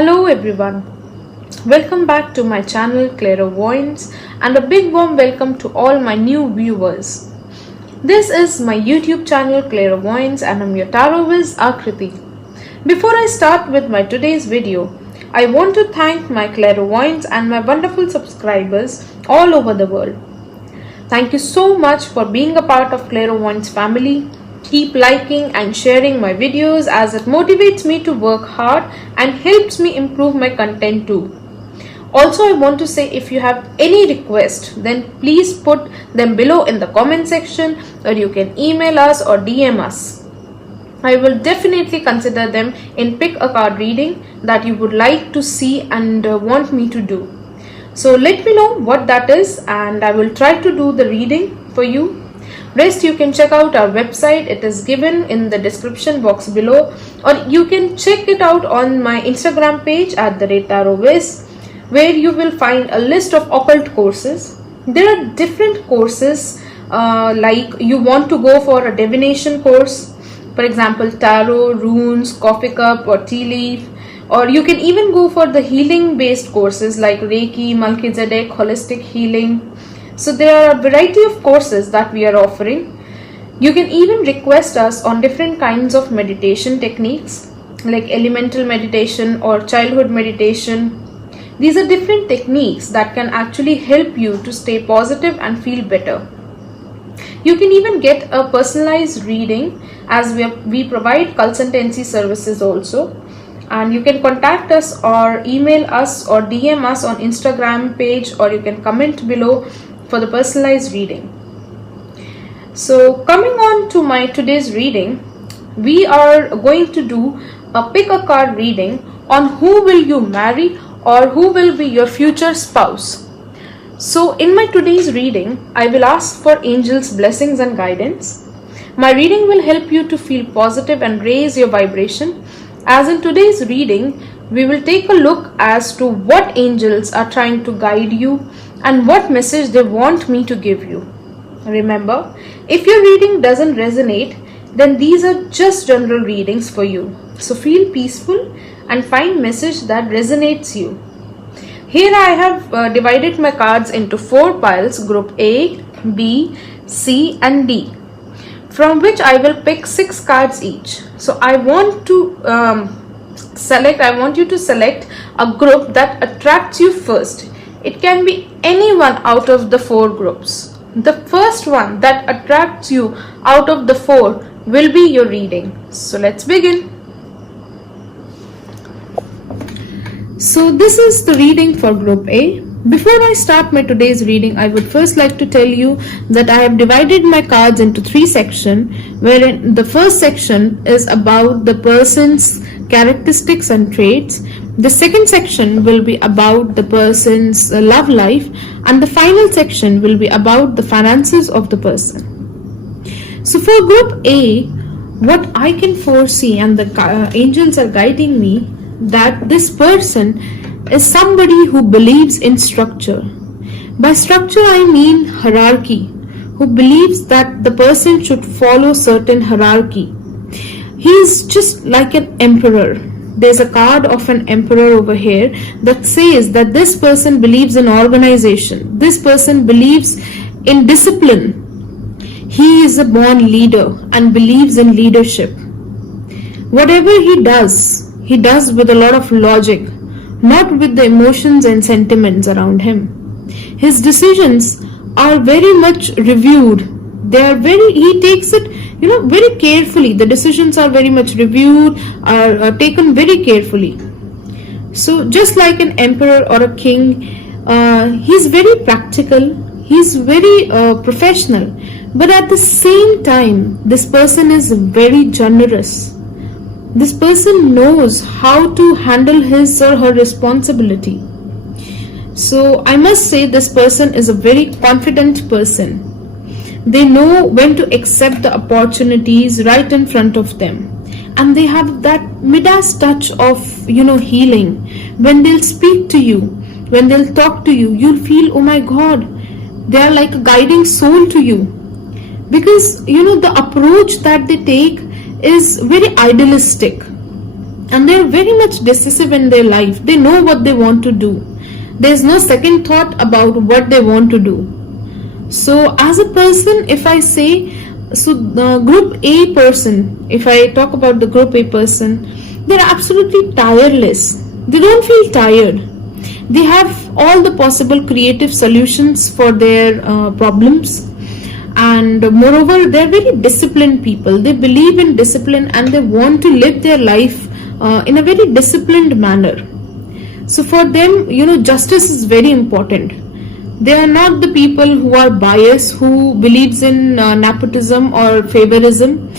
Hello everyone, welcome back to my channel Clairvoyance and a big warm welcome to all my new viewers. This is my YouTube channel Clairvoyance and I'm your tarot whiz Akriti. Before I start with my today's video, I want to thank my clairvoyants and my wonderful subscribers all over the world. Thank you so much for being a part of Clairvoyance family. Keep liking and sharing my videos as it motivates me to work hard and helps me improve my content too. Also, I want to say if you have any request, then please put them below in the comment section or you can email us or DM us. I will definitely consider them in pick a card reading that you would like to see and want me to do. So let me know what that is and I will try to do the reading for you. Rest you can check out our website, it is given in the description box below, or you can check it out on my Instagram page at @tarotwiz, where you will find a list of occult courses. There are different courses, like you want to go for a divination course, for example tarot, runes, coffee cup or tea leaf, or you can even go for the healing based courses like Reiki, Melchizedek, holistic healing. So there are a variety of courses that we are offering. You can even request us on different kinds of meditation techniques like elemental meditation or childhood meditation. These are different techniques that can actually help you to stay positive and feel better. You can even get a personalized reading as we provide consultancy services also. And you can contact us or email us or DM us on Instagram page, or you can comment below for the personalized reading. So coming on to my today's reading, we are going to do a pick a card reading on who will you marry or who will be your future spouse. So in my today's reading, I will ask for angels' blessings and guidance. My reading will help you to feel positive and raise your vibration. As in today's reading, we will take a look as to what angels are trying to guide you and what message they want me to give you. Remember, if your reading doesn't resonate, then these are just general readings for you. So feel peaceful and find message that resonates you. Here I have divided my cards into 4 piles, group A, B, C and D, from which I will pick 6 cards each. So I want you to select a group that attracts you first. It can be anyone out of the 4 groups. The first one that attracts you out of the 4 will be your reading. So let's begin. So this is the reading for group A. Before I start my today's reading, I would first like to tell you that I have divided my cards into 3 sections, wherein the first section is about the person's characteristics and traits. The second section will be about the person's love life, and the final section will be about the finances of the person. So for group A, what I can foresee, and the angels are guiding me, that this person is somebody who believes in structure. By structure I mean hierarchy, who believes that the person should follow certain hierarchy. He is just like an emperor. There's a card of an emperor over here that says that this person believes in organization. This person believes in discipline. He is a born leader and believes in leadership. Whatever he does with a lot of logic, not with the emotions and sentiments around him. His decisions are very much reviewed. He takes it, very carefully. The decisions are very much reviewed, are taken very carefully. So just like an emperor or a king, he's very practical, he's very professional, but at the same time, this person is very generous. This person knows how to handle his or her responsibility. So I must say this person is a very confident person. They know when to accept the opportunities right in front of them. And they have that Midas touch of, healing. When they'll speak to you, when they'll talk to you, you'll feel, oh my God, they are like a guiding soul to you. Because, the approach that they take is very idealistic. and they're very much decisive in their life. They know what they want to do. There's no second thought about what they want to do. So as a person, if I say, so the group A person, if I talk about the group A person, they're absolutely tireless. They don't feel tired. They have all the possible creative solutions for their problems, and moreover, they're very disciplined people. They believe in discipline and they want to live their life in a very disciplined manner. So for them, justice is very important. They are not the people who are biased, who believes in nepotism or favorism.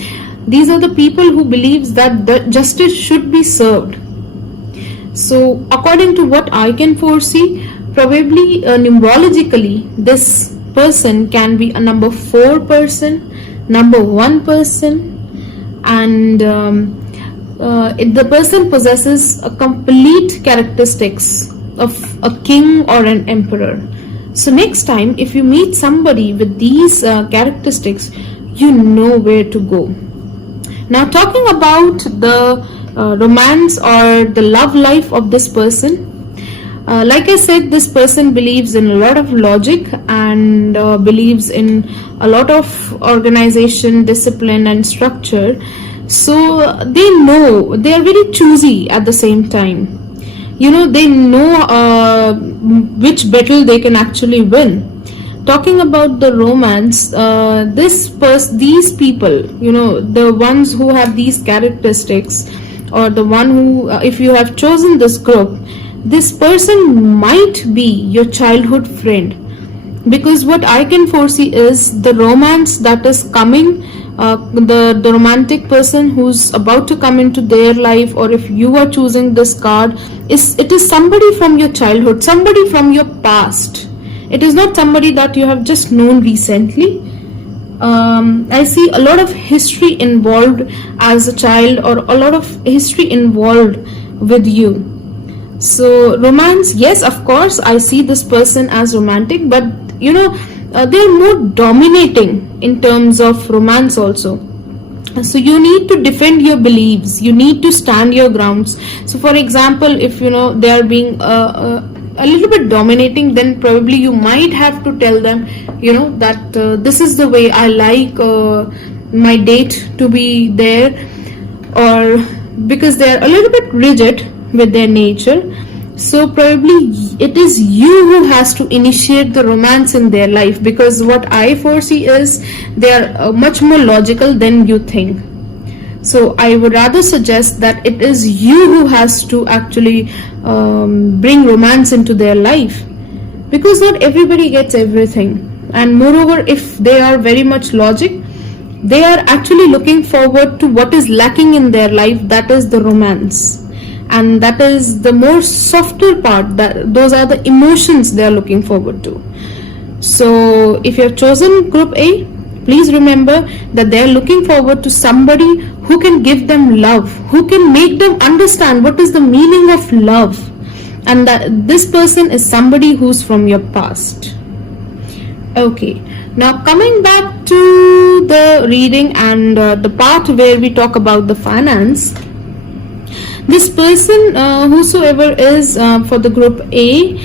These are the people who believes that the justice should be served. So according to what I can foresee, probably numerologically, this person can be a number 4 person, number 1 person, and if the person possesses a complete characteristics of a king or an emperor. So next time, if you meet somebody with these characteristics, you know where to go. Now, talking about the romance or the love life of this person, like I said, this person believes in a lot of logic and believes in a lot of organization, discipline, and structure. So they know, they are very choosy at the same time. They know which battle they can actually win. Talking about the romance, these people, the ones who have these characteristics, or the one who, if you have chosen this group, this person might be your childhood friend, because what I can foresee is the romance that is coming, the romantic person who's about to come into their life, or if you are choosing this card, it is somebody from your childhood, somebody from your past. It is not somebody that you have just known recently. I see a lot of history involved as a child, or a lot of history involved with you. So romance, yes, of course, I see this person as romantic, but they're more dominating in terms of romance also. So you need to defend your beliefs, you need to stand your grounds. So for example, if they are being a little bit dominating, then probably you might have to tell them that this is the way I like my date to be there, or because they are a little bit rigid with their nature. So probably it is you who has to initiate the romance in their life, because what I foresee is they are much more logical than you think. So I would rather suggest that it is you who has to actually bring romance into their life, because not everybody gets everything. And moreover, if they are very much logic, they are actually looking forward to what is lacking in their life, that is the romance. And that is the more softer part, that those are the emotions they are looking forward to. So if you have chosen group A, please remember that they are looking forward to somebody who can give them love, who can make them understand what is the meaning of love, and that this person is somebody who's from your past. Okay, now coming back to the reading and the part where we talk about the finance. This person, whosoever is for the group A,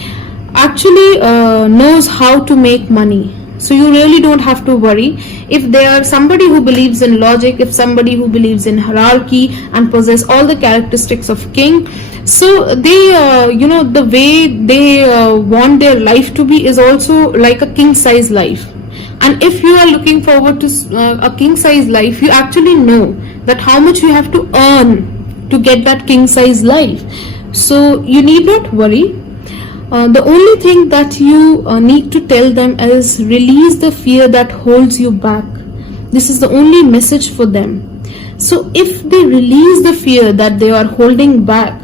actually knows how to make money. So you really don't have to worry. If they are somebody who believes in logic, if somebody who believes in hierarchy and possess all the characteristics of king, so they, the way they want their life to be is also like a king size life. And if you are looking forward to a king size life, you actually know that how much you have to earn to get that king size life. So you need not worry. The only thing that you need to tell them is release the fear that holds you back. This is the only message for them. So if they release the fear that they are holding back,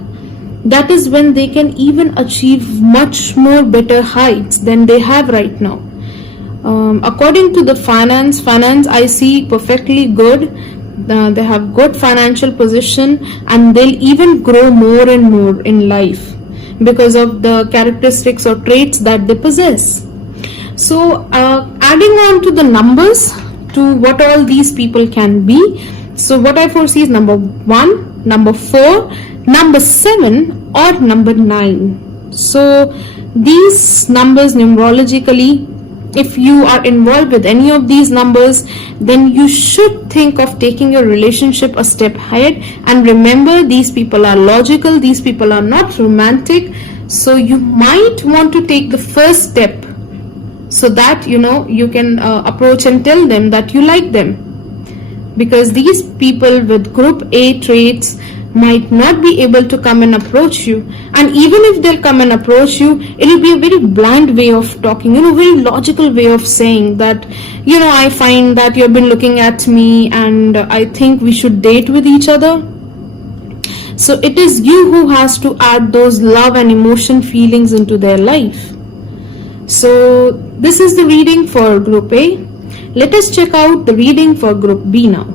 that is when they can even achieve much more better heights than they have right now. According to the finance I see perfectly good. They have good financial position, and they'll even grow more and more in life because of the characteristics or traits that they possess. So adding on to the numbers, to what all these people can be, so what I foresee is number 1, number 4, number 7 or number 9. So these numbers numerologically, if you are involved with any of these numbers, then you should think of taking your relationship a step ahead. And remember, these people are logical, these people are not romantic. So you might want to take the first step so that you can approach and tell them that you like them, because these people with group A traits might not be able to come and approach you. And even if they'll come and approach you, it will be a very bland way of talking, very logical way of saying that, I find that you've been looking at me and I think we should date with each other. So it is you who has to add those love and emotion feelings into their life. So this is the reading for group A. Let us check out the reading for group B now.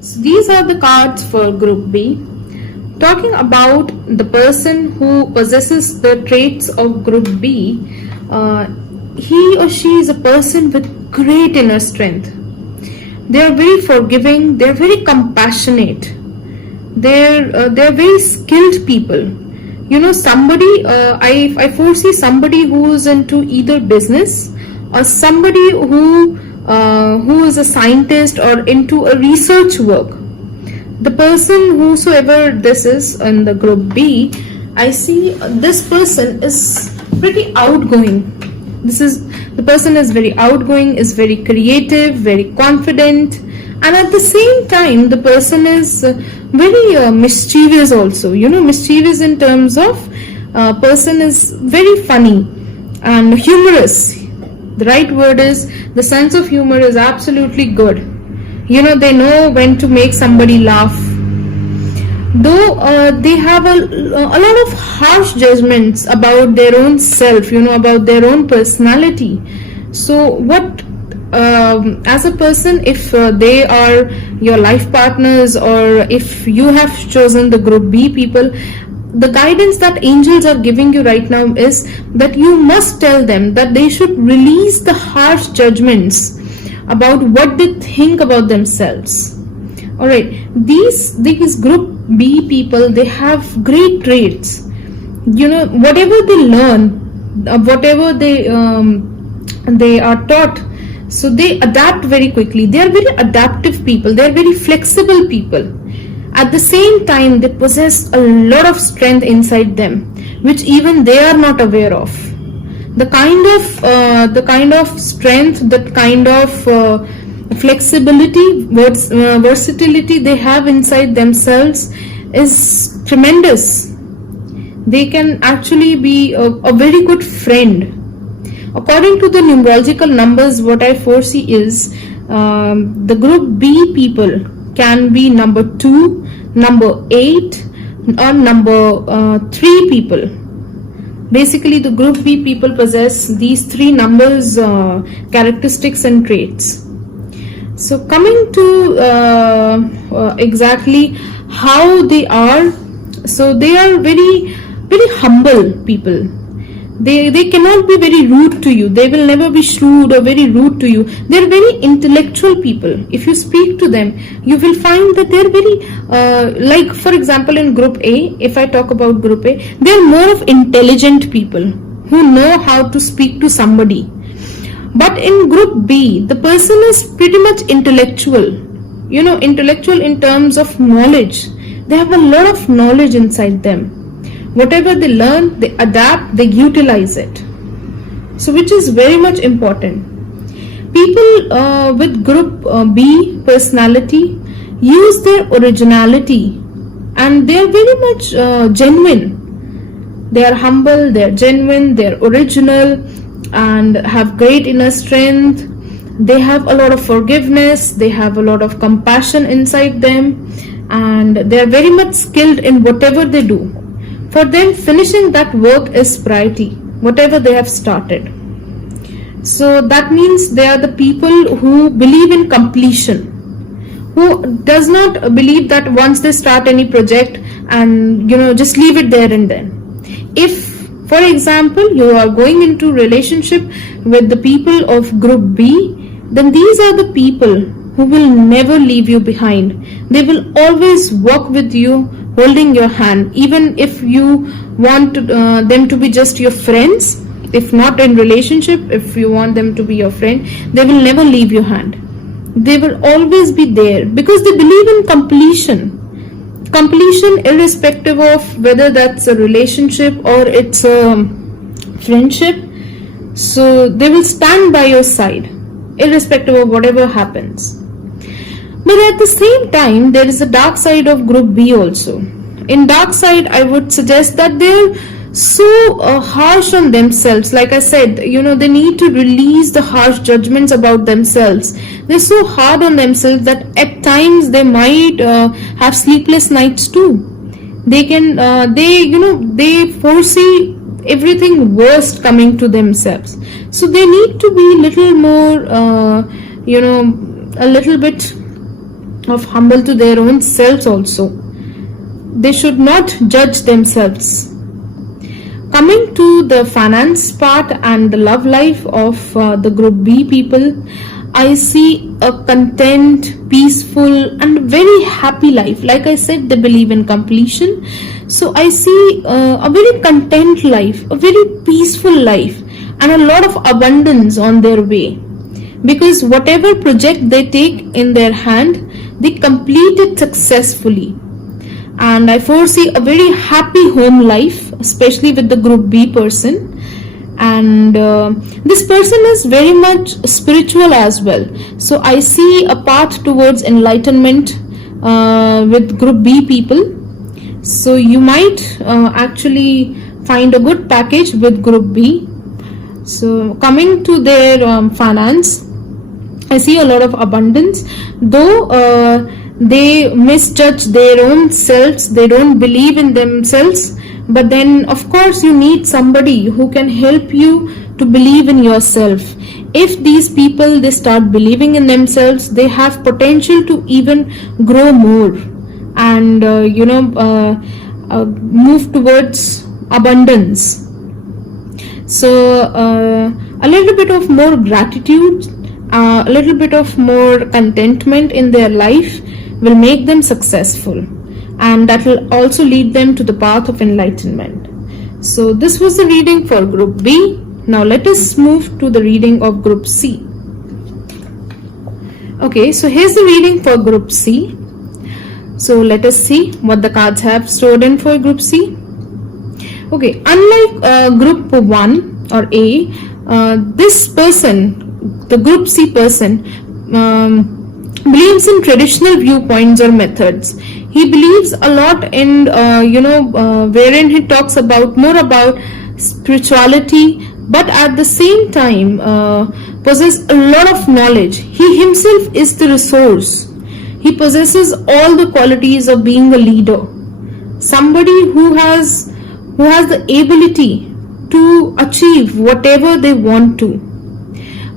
So these are the cards for group B. Talking about the person who possesses the traits of group B, he or she is a person with great inner strength. They are very forgiving, they are very compassionate, they are very skilled people. Somebody, I foresee somebody who is into either business or somebody who is a scientist or into a research work. The person whosoever this is in the group B, I see this person is pretty outgoing. The person is very outgoing, is very creative, very confident, and at the same time the person is very mischievous also. Mischievous in terms of person is very funny and humorous. The right word is, the sense of humor is absolutely good. They know when to make somebody laugh. Though they have a lot of harsh judgments about their own self, about their own personality. So what, as a person, if they are your life partners or if you have chosen the group B people, the guidance that angels are giving you right now is that you must tell them that they should release the harsh judgments about what they think about themselves. Alright, these group B people, they have great traits. Whatever they learn, whatever they are taught, so they adapt very quickly. They are very adaptive people, they are very flexible people. At the same time, they possess a lot of strength inside them, which even they are not aware of. The kind of strength, that kind of flexibility, versatility they have inside themselves is tremendous. They can actually be a very good friend. According to the numerological numbers, what I foresee is the group B people can be number 2, number 8 or number 3 people. Basically, the group B people possess these 3 numbers, characteristics and traits. So coming to exactly how they are, so they are very, very humble people. They cannot be very rude to you. They will never be shrewd or very rude to you. They are very intellectual people. If you speak to them, you will find that they are very, like for example in group A, if I talk about group A, they are more of intelligent people who know how to speak to somebody. But in group B, the person is pretty much intellectual. Intellectual in terms of knowledge. They have a lot of knowledge inside them. Whatever they learn, they adapt, they utilize it. So which is very much important. People with group B personality use their originality and they are very much genuine. They are humble, they are genuine, they are original and have great inner strength. They have a lot of forgiveness, they have a lot of compassion inside them, and they are very much skilled in whatever they do. For them, finishing that work is priority, whatever they have started. So that means they are the people who believe in completion, who does not believe that once they start any project and just leave it there and then. If, for example, you are going into relationship with the people of group B, then these are the people who will never leave you behind. They will always walk with you, holding your hand, even if you want them to be just your friends. If not in relationship, if you want them to be your friend, they will never leave your hand. They will always be there because they believe in completion, irrespective of whether that's a relationship or it's a friendship. So they will stand by your side irrespective of whatever happens. But at the same time, there is a dark side of group B also. In dark side, I would suggest that they're so harsh on themselves. Like I said, they need to release the harsh judgments about themselves. They're so hard on themselves that at times they might have sleepless nights too. They can, they foresee everything worst coming to themselves. So they need to be little more, a little bit of humble to their own selves also. They should not judge themselves. Coming to the finance part and the love life of the group B people, I see a content, peaceful and very happy life. Like I said, they believe in completion. So I see a very content life, a very peaceful life and a lot of abundance on their way. Because whatever project they take in their hand, they complete it successfully. And I foresee a very happy home life, especially with the group B person. And this person is very much spiritual as well. So I see a path towards enlightenment with group B people. So you might actually find a good package with group B. So coming to their finance, I see a lot of abundance, though they misjudge their own selves, they don't believe in themselves. But then of course you need somebody who can help you to believe in yourself. If these people, they start believing in themselves, they have potential to even grow more and move towards abundance. So a little bit of more gratitude, a little bit of more contentment in their life will make them successful, and that will also lead them to the path of enlightenment. So this was the reading for group B. Now let us move to the reading of group C. Okay, so here's the reading for group C. So let us see what the cards have stored in for group C. Okay, unlike group 1 or A, this person, the group C person, believes in traditional viewpoints or methods. He believes a lot in, wherein he talks about more about spirituality, but at the same time possesses a lot of knowledge. He himself is the resource. He possesses all the qualities of being a leader. Somebody who has the ability to achieve whatever they want to.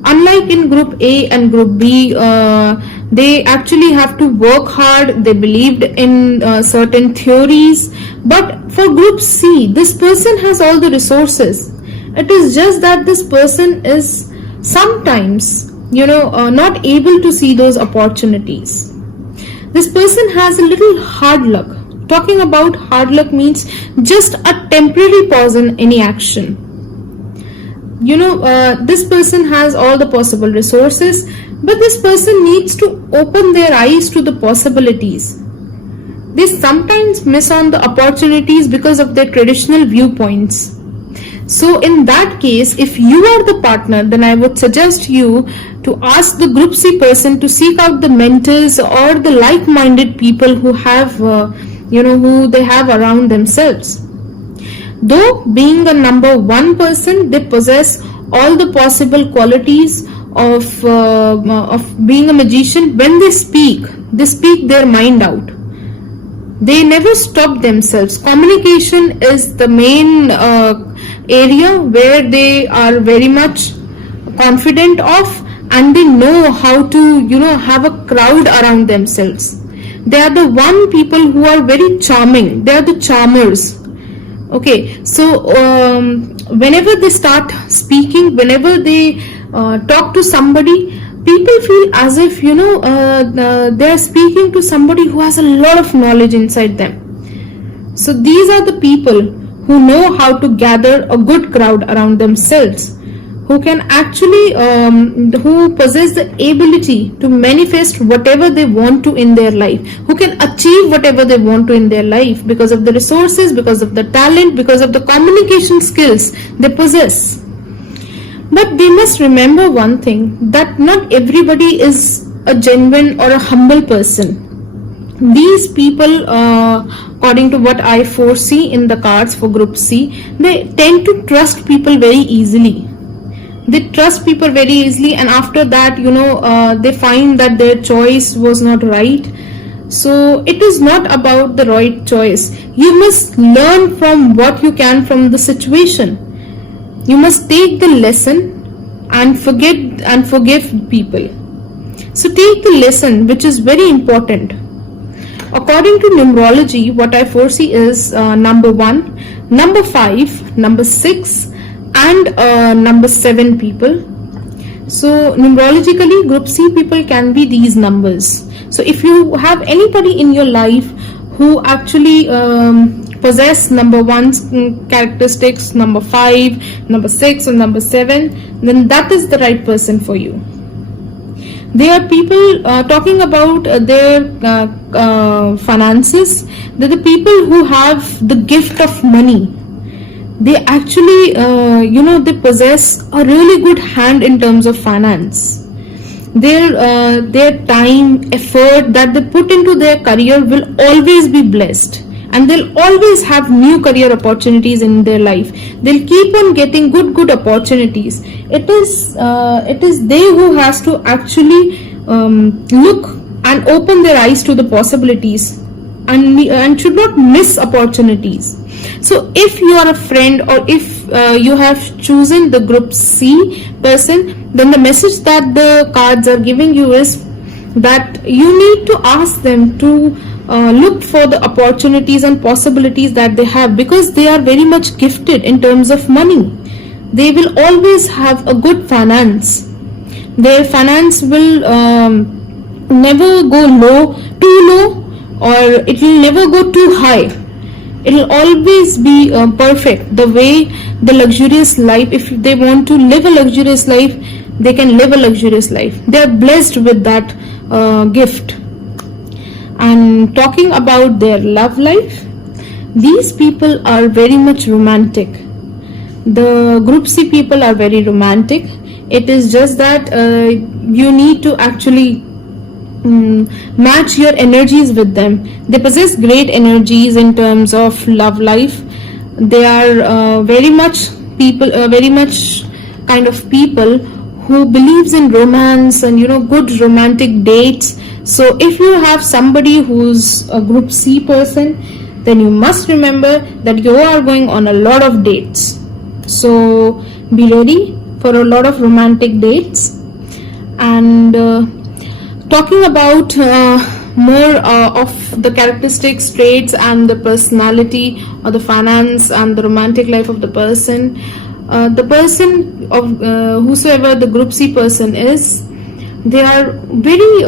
Unlike in group A and group B, they actually have to work hard. They believed in certain theories. But for group C, this person has all the resources. It is just that this person is sometimes, not able to see those opportunities. This person has a little hard luck. Talking about hard luck means just a temporary pause in any action. This person has all the possible resources, but this person needs to open their eyes to the possibilities. They sometimes miss on the opportunities because of their traditional viewpoints. So in that case, if you are the partner, then I would suggest you to ask the group C person to seek out the mentors or the like-minded people who have, who they have around themselves. Though being a number 1 person, they possess all the possible qualities of being a magician. When they speak their mind out. They never stop themselves. Communication is the main area where they are very much confident of, and they know how to have a crowd around themselves. They are the one people who are very charming. They are the charmers. Okay, so whenever they start speaking, whenever they talk to somebody, people feel as if, they are speaking to somebody who has a lot of knowledge inside them. So these are the people who know how to gather a good crowd around themselves, who can actually, who possess the ability to manifest whatever they want to in their life, who can achieve whatever they want to in their life because of the resources, because of the talent, because of the communication skills they possess. But they must remember one thing, that not everybody is a genuine or a humble person. These people, according to what I foresee in the cards for group C, they tend to trust people very easily. They trust people very easily, and after that, they find that their choice was not right. So it is not about the right choice. You must learn from what you can from the situation. You must take the lesson and forgive people. So take the lesson, which is very important. According to numerology, what I foresee is number 1, number 5, number 6, and number 7 people. So numerologically, group C people can be these numbers. So if you have anybody in your life who actually possess number 1 characteristics, number 5, number 6, or number 7, then that is the right person for you. They are people talking about their finances. They're the people who have the gift of money. They actually, they possess a really good hand in terms of finance. Their time, effort that they put into their career will always be blessed, and they'll always have new career opportunities in their life. They'll keep on getting good opportunities. It is they who has to actually look and open their eyes to the possibilities, and should not miss opportunities. So if you are a friend, or if you have chosen the group C person, then the message that the cards are giving you is that you need to ask them to look for the opportunities and possibilities that they have, because they are very much gifted in terms of money. They will always have a good finance. Their finance will never go too low, or it will never go too high. It will always be perfect. The way the luxurious life, if they want to live a luxurious life, they can live a luxurious life. They are blessed with that gift. And talking about their love life, these people are very much romantic. The group C people are very romantic. It is just that you need to actually match your energies with them. They possess great energies in terms of love life. They are very much kind of people who believes in romance and good romantic dates. So if you have somebody who's a group C person, then you must remember that you are going on a lot of dates. So be ready for a lot of romantic dates. And talking about more of the characteristics, traits, and the personality, or the finance and the romantic life of the person. The person of whosoever the group C person is, they are very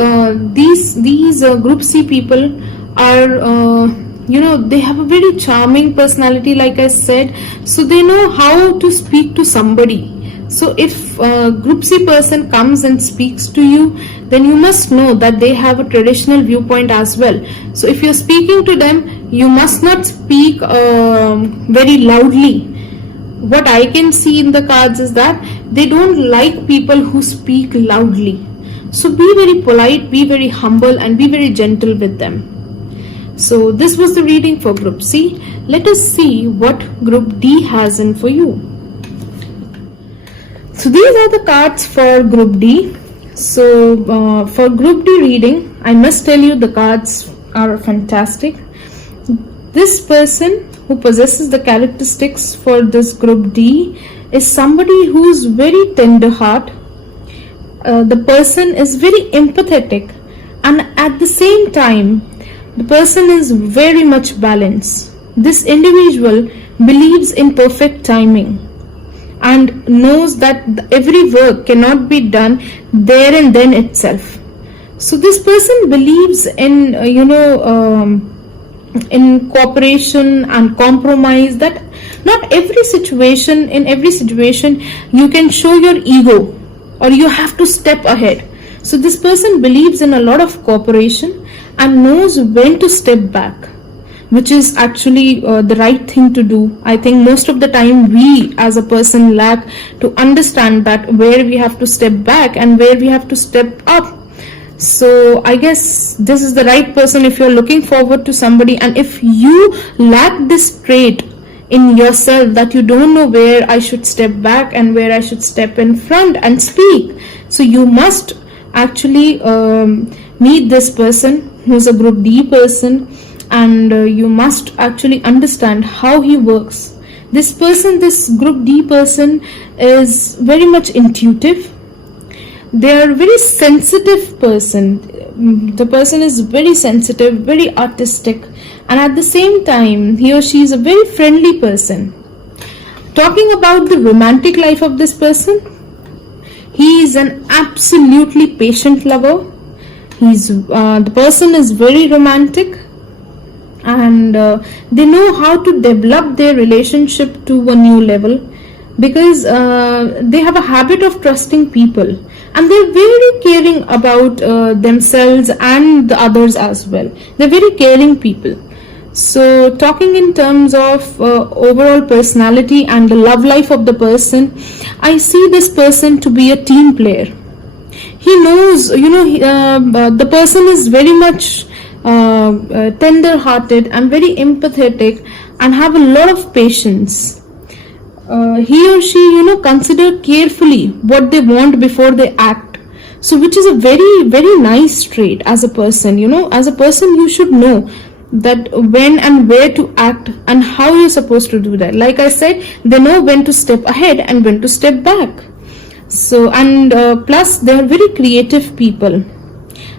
these group C people are they have a very charming personality, like I said. So they know how to speak to somebody. So if a group C person comes and speaks to you, then you must know that they have a traditional viewpoint as well. So if you're speaking to them, you must not speak very loudly. What I can see in the cards is that they don't like people who speak loudly. So be very polite, be very humble, and be very gentle with them. So this was the reading for group C. Let us see what group D has in for you. So these are the cards for group D. So for group D reading, I must tell you the cards are fantastic. This person who possesses the characteristics for this group D is somebody who is very tender heart. The person is very empathetic, and at the same time the person is very much balanced. This individual believes in perfect timing. and knows that every work cannot be done there and then itself. So this person believes in in cooperation and compromise, that not every situation, in every situation you can show your ego or you have to step ahead. So this person believes in a lot of cooperation and knows when to step back, which is actually the right thing to do. I think most of the time we as a person lack to understand that where we have to step back and where we have to step up. So I guess this is the right person if you're looking forward to somebody, and if you lack this trait in yourself that you don't know where I should step back and where I should step in front and speak, so you must actually meet this person who's a group D person, and you must actually understand how he works. This person, this group D person, is very much intuitive. They are very sensitive person. The person is very sensitive, very artistic, and at the same time he or she is a very friendly person. Talking about the romantic life of this person, he is an absolutely patient lover. The person is very romantic, and they know how to develop their relationship to a new level, because they have a habit of trusting people, and they're very caring about themselves and the others as well. They're very caring people. So talking in terms of overall personality and the love life of the person, I see this person to be a team player. He knows, the person is very much tender hearted and very empathetic and have a lot of patience. He or she consider carefully what they want before they act, so which is a very, very nice trait as a person. As a person you should know that when and where to act and how you're supposed to do that. Like I said, they know when to step ahead and when to step back. So, and plus they are very creative people,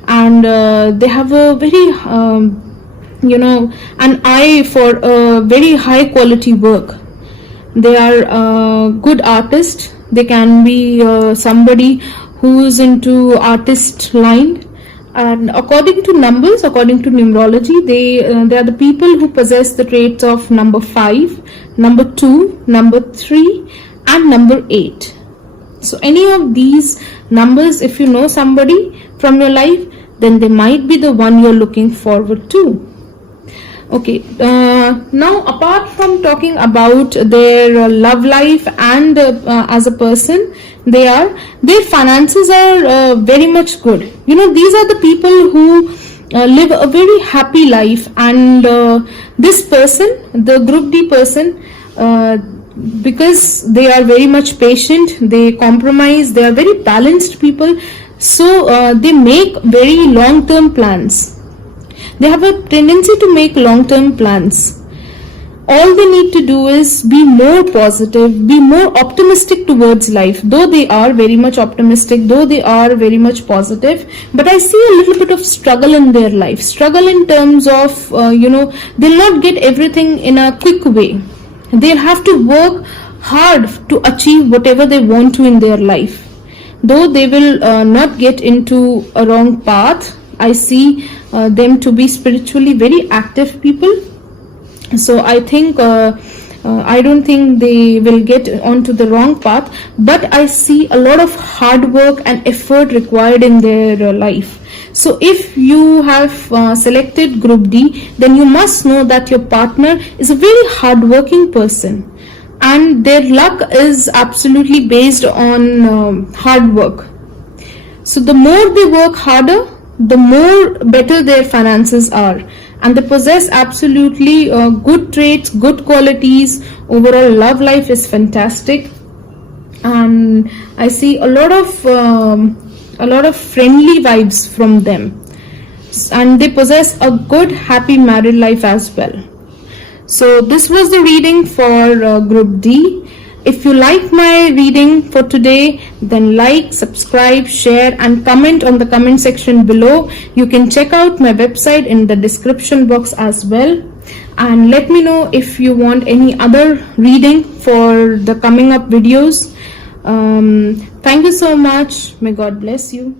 and they have a very an eye for a very high quality work. They are good artists. They can be somebody who is into artist line, and according to numbers, according to numerology, they are the people who possess the traits of number 5, number 2, number 3, and number 8. So any of these numbers, if you know somebody from your life, then they might be the one you're looking forward to. Okay, now apart from talking about their love life and as a person, their finances are very much good. These are the people who live a very happy life, and this person, the group D person, because they are very much patient, they compromise, they are very balanced people, so they make very long-term plans. They have a tendency to make long-term plans. All they need to do is be more positive, be more optimistic towards life. Though they are very much optimistic, though they are very much positive, but I see a little bit of struggle in their life. Struggle in terms of, they'll not get everything in a quick way. They'll have to work hard to achieve whatever they want to in their life. Though they will not get into a wrong path, I see them to be spiritually very active people. So I think I don't think they will get onto the wrong path, but I see a lot of hard work and effort required in their life. So if you have selected group D, then you must know that your partner is a very hardworking person, and their luck is absolutely based on hard work. So the more they work harder, the more better their finances are, and they possess absolutely good traits, good qualities. Overall love life is fantastic, and I see a lot of friendly vibes from them, and they possess a good happy married life as well. So this was the reading for group D. If you like my reading for today, then like, subscribe, share and comment on the comment section below. You can check out my website in the description box as well. and let me know if you want any other reading for the coming up videos. Thank you so much. May God bless you.